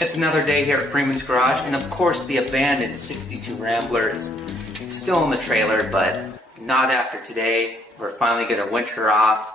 It's another day here at Freeman's garage, and of course the abandoned 62 Rambler is still in the trailer, but not after today. We're finally gonna winch her off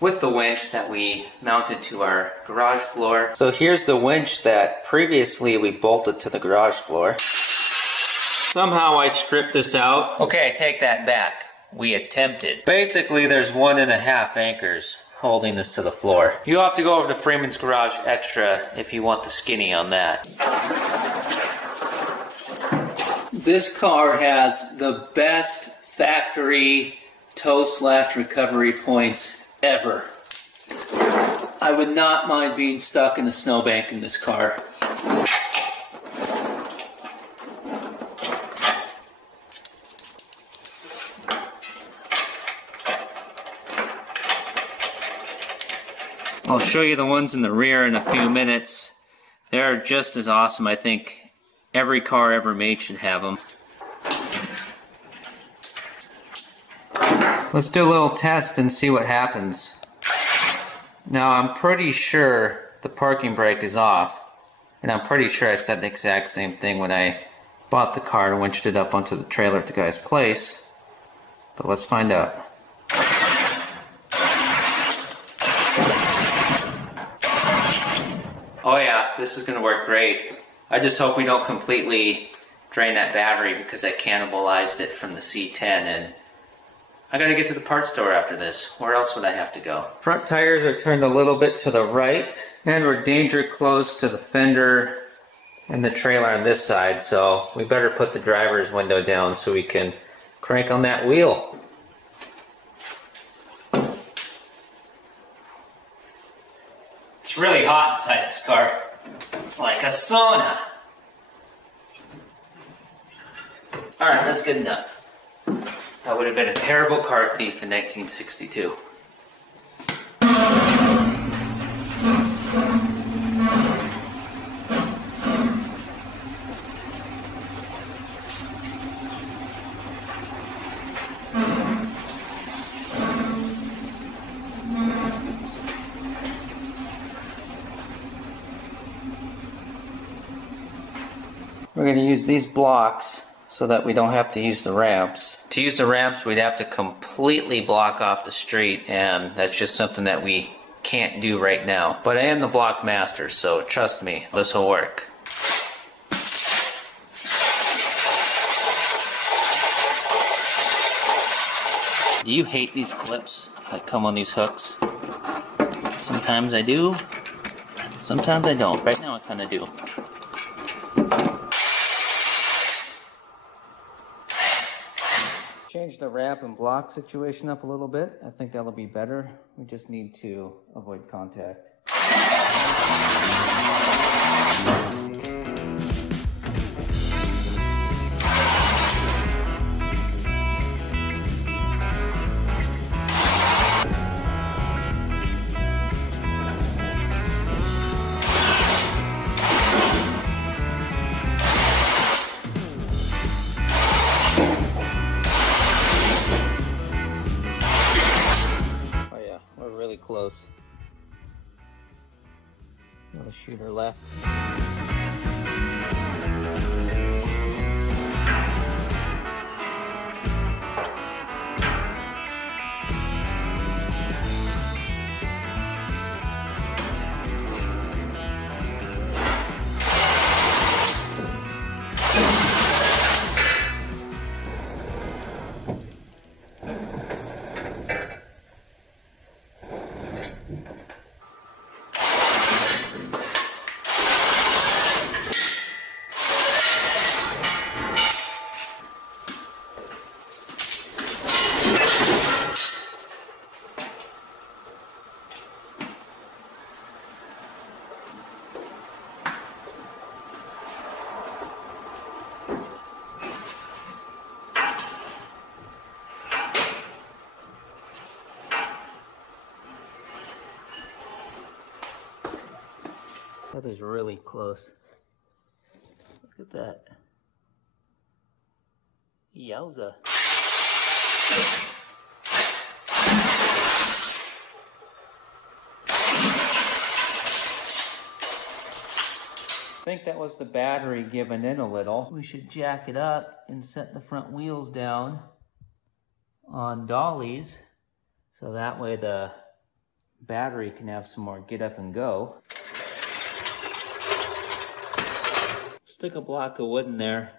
with the winch that we mounted to our garage floor. So here's the winch that previously we bolted to the garage floor. Somehow I stripped this out. Okay, I take that back. We attempted. Basically, there's 1.5 anchors holding this to the floor. You'll have to go over to Freeman's Garage Extra if you want the skinny on that. This car has the best factory tow/recovery points ever. I would not mind being stuck in a snowbank in this car. I'll show you the ones in the rear in a few minutes. They're just as awesome. I think every car ever made should have them. Let's do a little test and see what happens. Now I'm pretty sure the parking brake is off, and I'm pretty sure I said the exact same thing when I bought the car and winched it up onto the trailer at the guy's place. But let's find out. Oh yeah, this is gonna work great. I just hope we don't completely drain that battery because I cannibalized it from the C10, and I gotta get to the parts store after this. Where else would I have to go? Front tires are turned a little bit to the right, and we're danger close to the fender and the trailer on this side, so we better put the driver's window down so we can crank on that wheel. It's really hot inside this car. It's like a sauna. Alright, that's good enough. I would have been a terrible car thief in 1962. We're going to use these blocks so that we don't have to use the ramps. To use the ramps, we'd have to completely block off the street, and that's just something that we can't do right now. But I am the block master, so trust me, this will work. Do you hate these clips that come on these hooks? Sometimes I do, sometimes I don't. Right now I kind of do. Change the ramp and block situation up a little bit. I think that'll be better. We just need to avoid contact. Close. Another shooter left. That is really close. Look at that. Yowza. think that was the battery giving in a little. We should jack it up and set the front wheels down on dollies, so that way the battery can have some more get up and go. Stick a block of wood in there.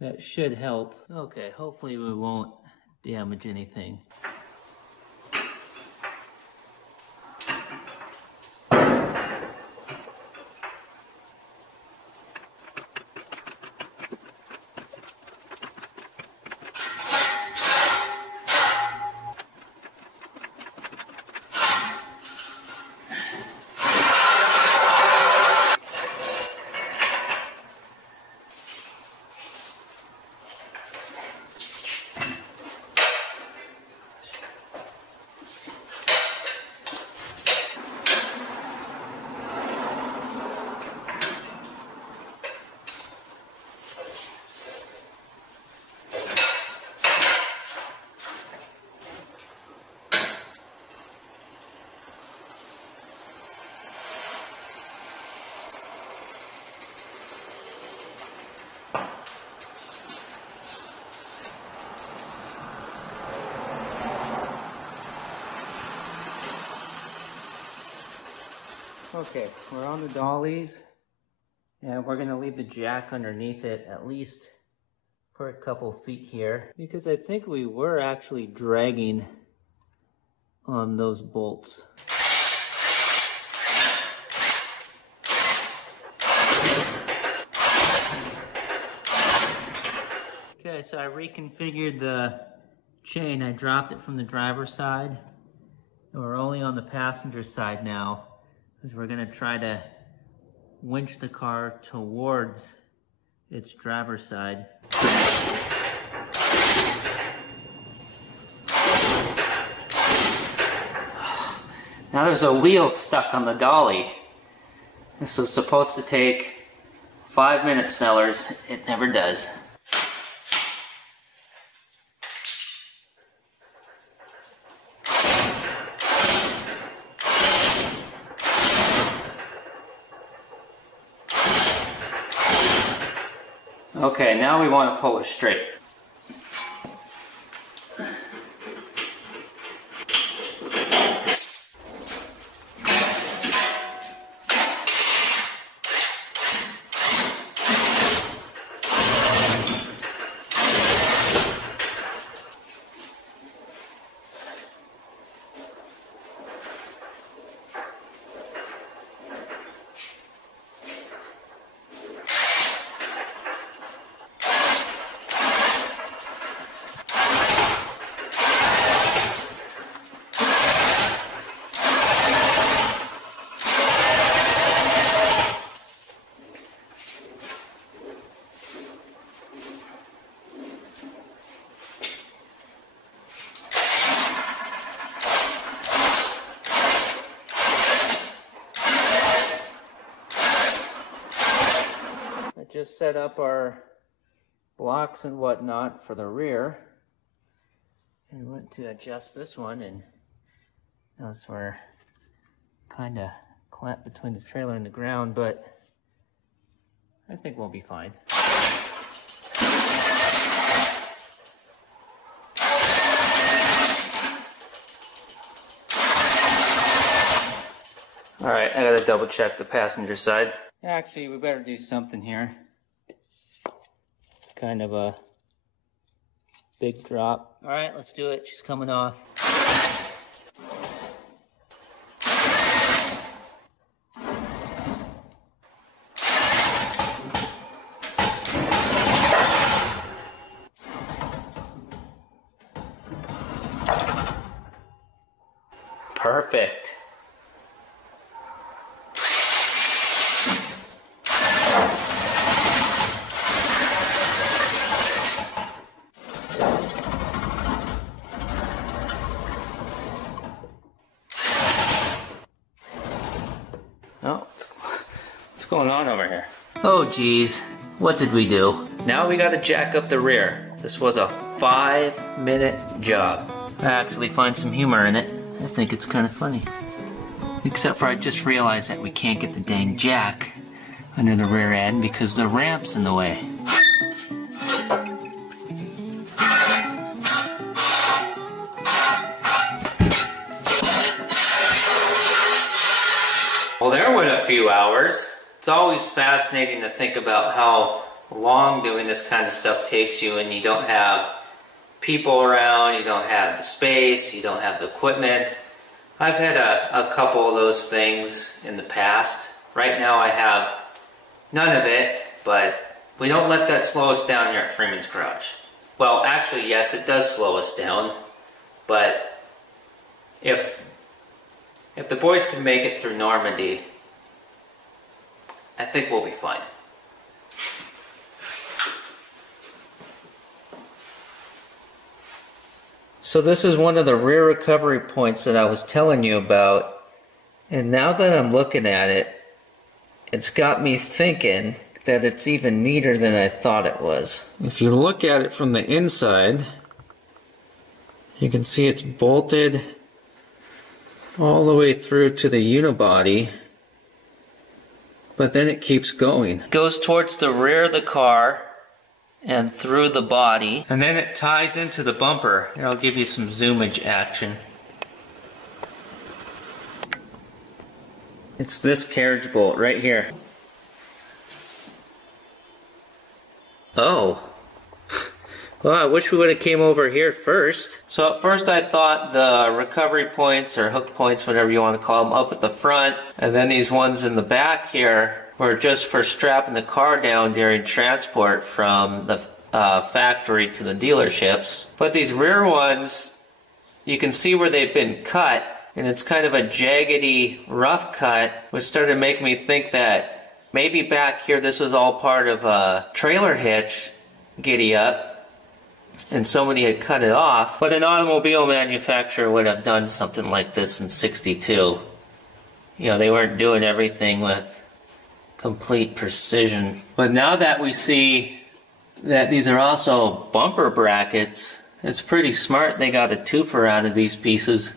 That should help. Okay, hopefully we won't damage anything. Okay, we're on the dollies, and we're gonna leave the jack underneath it at least for a couple feet here, because I think we were actually dragging on those bolts. Okay, so I reconfigured the chain. I dropped it from the driver's side, and we're only on the passenger side now, because we're gonna try to winch the car towards its driver's side. Now there's a wheel stuck on the dolly. This was supposed to take 5 minutes, fellers. It never does. Okay, now we want to pull it straight. Just set up our blocks and whatnot for the rear, and went to adjust this one, and notice we're kind of clamped between the trailer and the ground, but I think we'll be fine. All right, I gotta double check the passenger side. Actually, we better do something here. It's kind of a big drop. All right, let's do it. She's coming off. Perfect. Oh, what's going on over here? Oh geez, what did we do? Now we gotta jack up the rear. This was a 5-minute job. I actually find some humor in it. I think it's kind of funny. Except for I just realized that we can't get the dang jack under the rear end because the ramp's in the way. Well, there went a few hours. It's always fascinating to think about how long doing this kind of stuff takes you, and you don't have people around, you don't have the space, you don't have the equipment. I've had a couple of those things in the past. Right now I have none of it, but we don't let that slow us down here at Freeman's Garage. Well, actually, yes, it does slow us down, but if the boys can make it through Normandy, I think we'll be fine. So this is one of the rear recovery points that I was telling you about, and now that I'm looking at it, it's got me thinking that it's even neater than I thought it was. If you look at it from the inside, you can see it's bolted all the way through to the unibody, but then it keeps going. It goes towards the rear of the car and through the body, and then it ties into the bumper. Here, I'll give you some zoomage action. It's this carriage bolt right here. Oh. Well, I wish we would have came over here first. So at first I thought the recovery points or hook points, whatever you want to call them, up at the front, and then these ones in the back here were just for strapping the car down during transport from the factory to the dealerships. But these rear ones, you can see where they've been cut, and it's kind of a jaggedy, rough cut, which started to make me think that maybe back here this was all part of a trailer hitch giddy up, and somebody had cut it off. But an automobile manufacturer would have done something like this in '62. You know, they weren't doing everything with complete precision. But now that we see that these are also bumper brackets, it's pretty smart they got a twofer out of these pieces.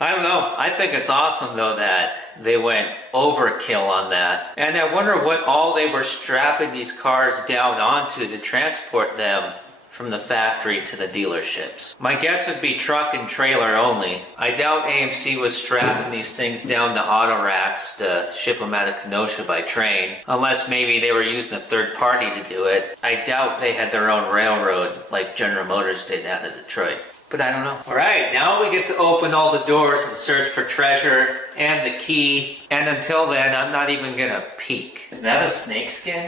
I don't know. I think it's awesome though that they went overkill on that. And I wonder what all they were strapping these cars down onto to transport them from the factory to the dealerships. My guess would be truck and trailer only. I doubt AMC was strapping these things down to auto racks to ship them out of Kenosha by train, unless maybe they were using a third party to do it. I doubt they had their own railroad like General Motors did out of Detroit. But I don't know. Alright, now we get to open all the doors and search for treasure and the key. And until then, I'm not even gonna peek. Is that a snakeskin?